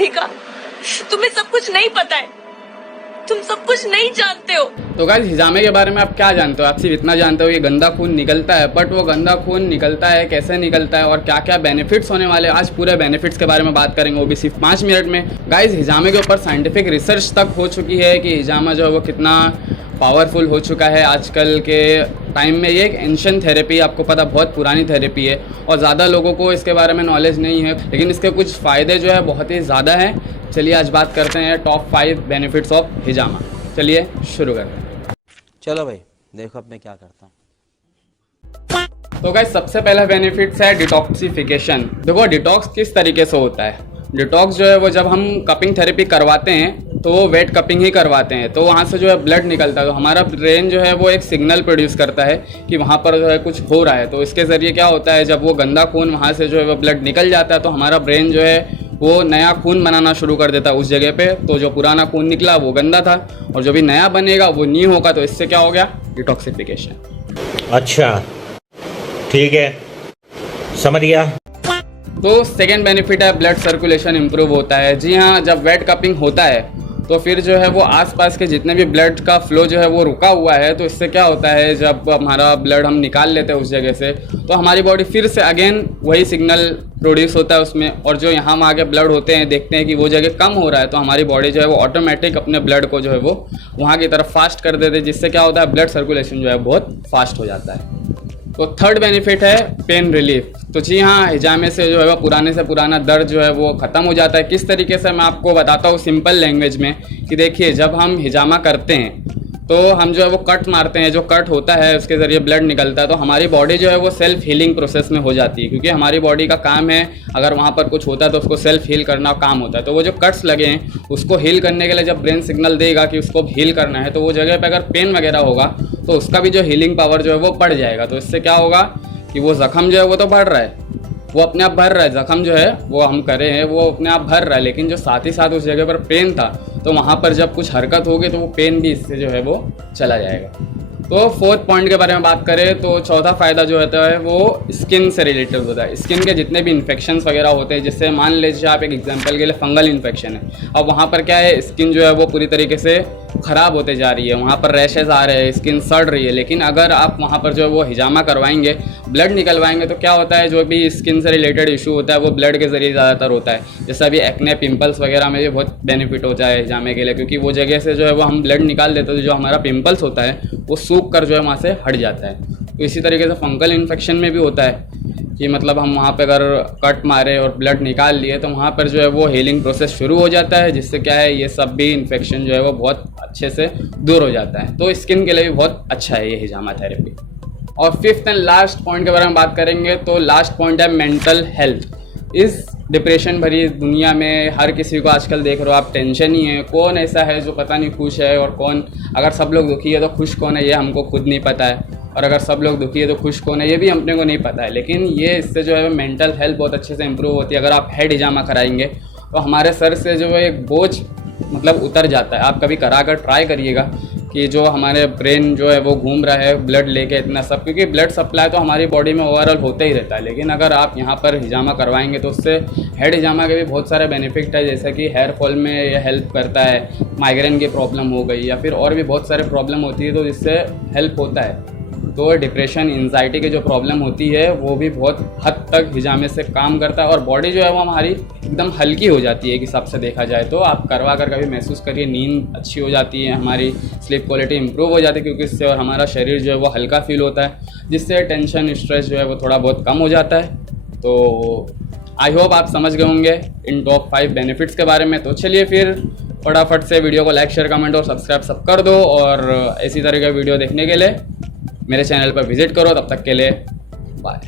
राधिका, तुम्हें सब कुछ नहीं पता है, तुम सब कुछ नहीं जानते हो। तो गाइस, हिजामे के बारे में आप क्या जानते हो? आप सिर्फ इतना जानते हो ये गंदा खून निकलता है, बट वो गंदा खून निकलता है कैसे निकलता है और क्या क्या बेनिफिट्स होने वाले हैं, आज पूरे बेनिफिट्स के बारे में बात करेंगे, वो भी सिर्फ 5 मिनट में। गाइस, हिजामे के ऊपर साइंटिफिक रिसर्च तक हो चुकी है कि हिजामा जो है वो कितना पावरफुल हो चुका है आजकल के टाइम में। ये एक एंशिएंट थेरेपी, आपको पता बहुत पुरानी थेरेपी है और ज़्यादा लोगों को इसके बारे में नॉलेज नहीं है, लेकिन इसके कुछ फ़ायदे जो है बहुत ही ज़्यादा हैं। चलिए आज बात करते हैं टॉप 5 बेनिफिट्स ऑफ हिजामा। चलिए शुरू करते हैं। चलो भाई, देखो अब मैं क्या करता हूँ। तो गाइस, सबसे पहला बेनिफिट्स है डिटॉक्सिफिकेशन। देखो डिटॉक्स किस तरीके से होता है। डिटॉक्स जो है वो जब हम कपिंग थेरेपी करवाते हैं तो वो वेट कपिंग ही करवाते हैं, तो वहाँ से जो है ब्लड निकलता है, तो हमारा ब्रेन जो है वो एक सिग्नल प्रोड्यूस करता है कि वहाँ पर जो है कुछ हो रहा है। तो इसके ज़रिए क्या होता है, जब वो गंदा खून वहाँ से जो है वो ब्लड निकल जाता है तो हमारा ब्रेन जो है वो नया खून बनाना शुरू कर देता है उस जगह पे। तो जो पुराना खून निकला वो गंदा था और जो भी नया बनेगा वो नहीं होगा। तो इससे क्या हो गया, डिटॉक्सिफिकेशन। अच्छा ठीक है, समझ गया। तो सेकेंड बेनिफिट है ब्लड सर्कुलेशन इंप्रूव होता है। जी हाँ, जब वेट कपिंग होता है तो फिर जो है वो आसपास के जितने भी ब्लड का फ्लो जो है वो रुका हुआ है, तो इससे क्या होता है, जब हमारा ब्लड हम निकाल लेते हैं उस जगह से तो हमारी बॉडी फिर से अगेन वही सिग्नल प्रोड्यूस होता है उसमें, और जो यहाँ वहाँ के ब्लड होते हैं देखते हैं कि वो जगह कम हो रहा है, तो हमारी बॉडी जो है वो ऑटोमेटिक अपने ब्लड को जो है वो वहाँ की तरफ फास्ट कर देते हैं, जिससे क्या होता है ब्लड सर्कुलेशन जो है बहुत फास्ट हो जाता है। तो थर्ड बेनिफिट है पेन रिलीफ। तो जी हाँ, हिजामे से जो है वो पुराने से पुराना दर्द जो है वो ख़त्म हो जाता है। किस तरीके से, मैं आपको बताता हूँ सिंपल लैंग्वेज में कि देखिए, जब हम हिजामा करते हैं तो हम जो है वो कट मारते हैं, जो कट होता है उसके ज़रिए ब्लड निकलता है, तो हमारी बॉडी जो है वो सेल्फ हीलिंग प्रोसेस में हो जाती है, क्योंकि हमारी बॉडी का काम है अगर वहाँ पर कुछ होता है तो उसको सेल्फ हील करना काम होता है। तो वो जो कट्स लगे हैं उसको हील करने के लिए जब ब्रेन सिग्नल देगा कि उसको हील करना है, तो वो जगह पर अगर पेन वगैरह होगा तो उसका भी जो हीलिंग पावर जो है वो बढ़ जाएगा। तो इससे क्या होगा कि वो ज़ख़म जो है वो तो बढ़ रहा है, वो अपने आप भर रहा है, ज़ख़म जो है वो हम करे हैं वो अपने आप भर रहा है, लेकिन जो साथ ही साथ उस जगह पर पेन था तो वहाँ पर जब कुछ हरकत होगी तो वो पेन भी इससे जो है वो चला जाएगा। तो फोर्थ पॉइंट के बारे में बात करें तो चौथा फ़ायदा जो होता है वो स्किन से रिलेटेड होता है। स्किन के जितने भी इन्फेक्शंस वगैरह होते हैं, जिससे मान लीजिए आप एक एग्जांपल के लिए फंगल इन्फेक्शन है, अब वहाँ पर क्या है, स्किन जो है वो पूरी तरीके से ख़राब होते जा रही है, वहाँ पर रैशेज़ आ रहे हैं, स्किन सड़ रही है, लेकिन अगर आप वहाँ पर जो है वो हिजामा करवाएंगे, ब्लड निकलवाएंगे, तो क्या होता है, जो भी स्किन से रिलेटेड इशू होता है वो ब्लड के ज़रिए ज़्यादातर होता है। जैसे अभी एक्ने, पिंपल्स वगैरह में भी बहुत बेनिफिट होता है हिजामे के लिए, क्योंकि वो जगह से जो है वो हम ब्लड निकाल देते हैं, तो जो हमारा पिंपल्स होता है वो सूख कर जो है वहाँ से हट जाता है। तो इसी तरीके से फंगल इन्फेक्शन में भी होता है कि मतलब हम वहाँ पे अगर कट मारे और ब्लड निकाल लिए तो वहाँ पर जो है वो हीलिंग प्रोसेस शुरू हो जाता है, जिससे क्या है ये सब भी इन्फेक्शन जो है वो बहुत अच्छे से दूर हो जाता है। तो स्किन के लिए भी बहुत अच्छा है ये हिजामा थेरेपी। और फिफ्थ एंड लास्ट पॉइंट के बारे में बात करेंगे तो लास्ट पॉइंट है मेंटल हेल्थ। इस डिप्रेशन भरी दुनिया में हर किसी को आजकल देख रहे हो आप, टेंशन ही है। कौन ऐसा है जो पता नहीं खुश है, और कौन, अगर सब लोग दुखी है तो खुश कौन है ये हमको खुद नहीं पता है, और अगर सब लोग दुखी है तो खुश कौन है ये भी अपने को नहीं पता है। लेकिन ये इससे जो है मेंटल हेल्थ बहुत अच्छे से इंप्रूव होती है। अगर आप हेड हिजामा कराएंगे तो हमारे सर से जो है एक बोझ मतलब उतर जाता है। आप कभी करा कर ट्राई करिएगा कि जो हमारे ब्रेन जो है वो घूम रहा है ब्लड लेके इतना सब, क्योंकि ब्लड सप्लाई तो हमारी बॉडी में ओवरऑल होता ही रहता है, लेकिन अगर आप यहाँ पर हिजामा करवाएंगे तो उससे हेड हिजामा के भी बहुत सारे बेनिफिट है, जैसे कि हेयर फॉल में ये हेल्प करता है, माइग्रेन की प्रॉब्लम हो गई या फिर और भी बहुत सारे प्रॉब्लम होती है तो इससे हेल्प होता है। तो डिप्रेशन, एंजाइटी की जो प्रॉब्लम होती है वो भी बहुत हद तक हिजामे से काम करता है, और बॉडी जो है वो हमारी एकदम हल्की हो जाती है कि हिसाब से देखा जाए तो। आप करवा कर कभी महसूस करिए, नींद अच्छी हो जाती है, हमारी स्लीप क्वालिटी इंप्रूव हो जाती है, क्योंकि इससे और हमारा शरीर जो है वो हल्का फील होता है, जिससे टेंशन, स्ट्रेस जो है वो थोड़ा बहुत कम हो जाता है। तो आई होप आप समझ गए होंगे इन टॉप 5 बेनिफिट्स के बारे में। तो चलिए फिर फटाफट से वीडियो को लाइक, शेयर, कमेंट और सब्सक्राइब सब कर दो, और इसी तरह के वीडियो देखने के लिए मेरे चैनल पर विजिट करो। तब तक के लिए बाय।